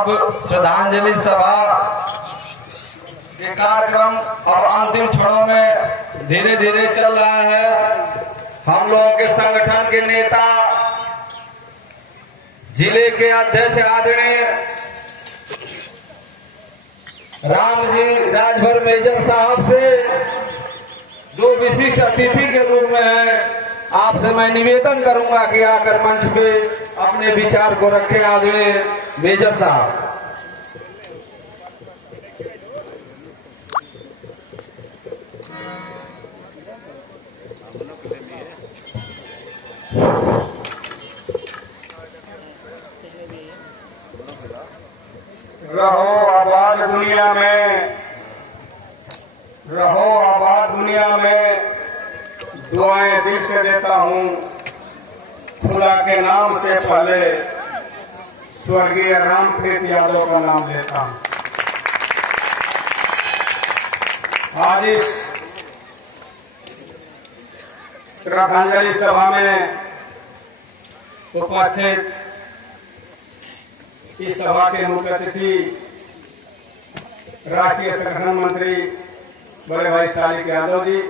अब श्रद्धांजलि सभा के कार्यक्रम अब अंतिम क्षणों में धीरे धीरे चल रहा है। हम लोगों के संगठन के नेता, जिले के अध्यक्ष आदरणीय रामजी राजभर मेजर साहब से जो विशिष्ट अतिथि के रूप में है, आपसे मैं निवेदन करूंगा कि आकर मंच पे अपने विचार को रखें। आदरणीय मेजर साहब। रहो आबाद दुनिया में, रहो आबाद दुनिया में, दुआएं दिल से देता हूँ। खुदा के नाम से पहले स्वर्गीय रामप्रीत यादव का नाम लेता हूँ। आज इस श्रद्धांजलि सभा में उपस्थित इस सभा के मुख्य अतिथि राष्ट्रीय संगठन मंत्री बड़े भाई शालिक यादव जी,